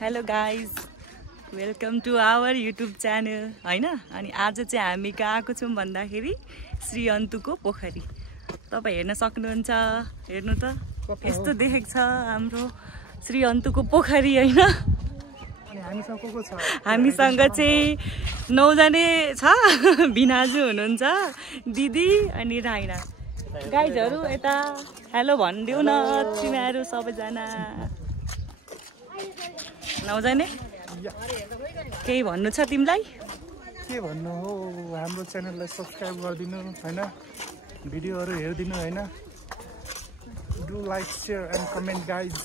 Hello guys, welcome to our YouTube channel होइन। अनि आज चाहिँ हामी कहाँ आएको छौँ भन्दाखेरि श्री अन्तुको पोखरी। तपाईँ हेर्न सक्नुहुन्छ, हेर्नु त यस्तो देखेको छ हाम्रो श्री अन्तुको पोखरी होइन। हामीसँग चाहिँ 9 जने छ। बिनाजु हुनुहुन्छ, दिदी अनि राइना। गाइजहरू यता हेलो भनिदेऊ न तिमीहरू सबैजना। 9 जने केही भन्नु छ तिमीलाई? के भन्नु हो, हाम्रो च्यानललाई सब्स्क्राइब गरिदिनु हैन, भिडियोहरू हेरिदिनु हैन। Do like share and comment guys.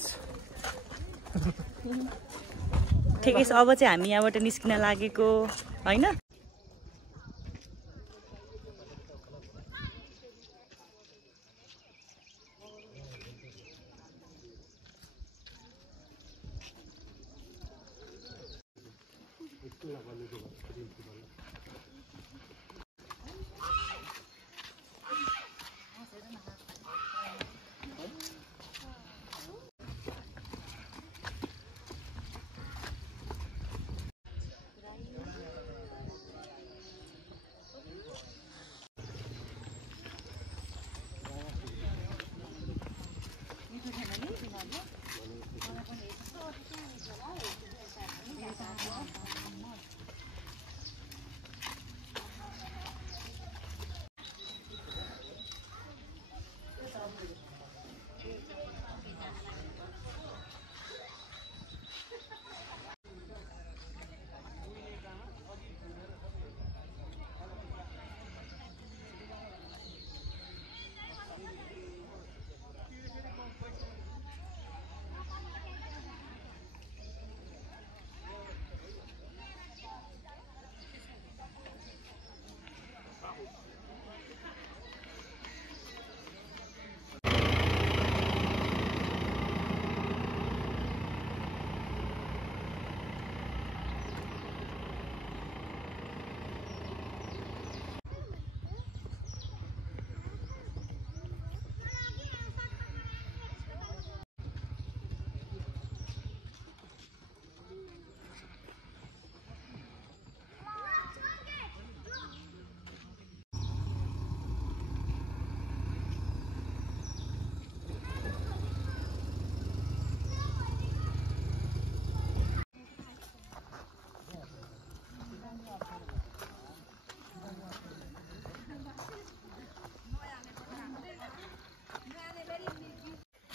ठिकै छ, अब चाहिँ हामी यहाँबाट निस्किन लागेको होइन।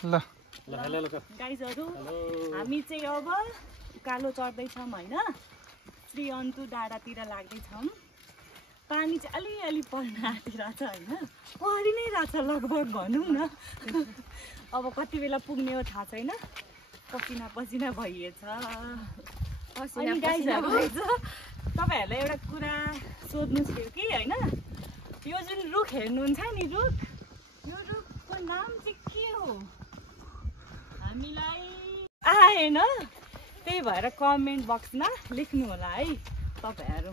ल गाइजहरू हामी चाहिँ अब उकालो चढ्दैछौँ होइन। श्री अन्तु डाँडातिर लाग्दैछौँ। पानी चाहिँ अलिअलि पर्न आँटिरहेछ होइन, परि नै रहेछ लगभग भनौँ न। अब कति बेला पुग्ने हो थाहा छैन, पसिना पसिना भइएछ। अनि गाइजहरू तपाईँहरूलाई एउटा कुरा सोध्नु थियो कि होइन, यो जुन रुख हेर्नुहुन्छ नि, यो रुखको नाम चाहिँ के हो हामीलाई आएन। त्यही भएर कमेन्ट बक्समा लेख्नु होला है तपाईँहरू।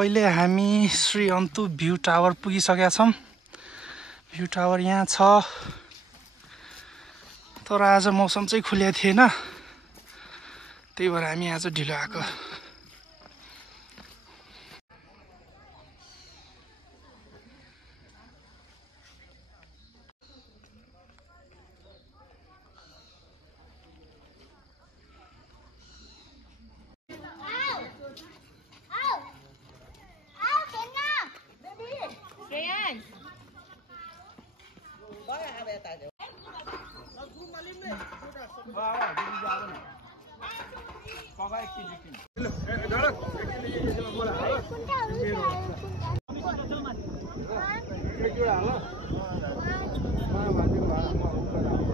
अहिले हामी श्री अन्तु भ्यू टावर पुगिसकेका छौँ। भ्यू टावर यहाँ छ, तर आज मौसम चाहिँ खुलेको थिएन, त्यही भएर हामी आज ढिलो आएको। गराउँ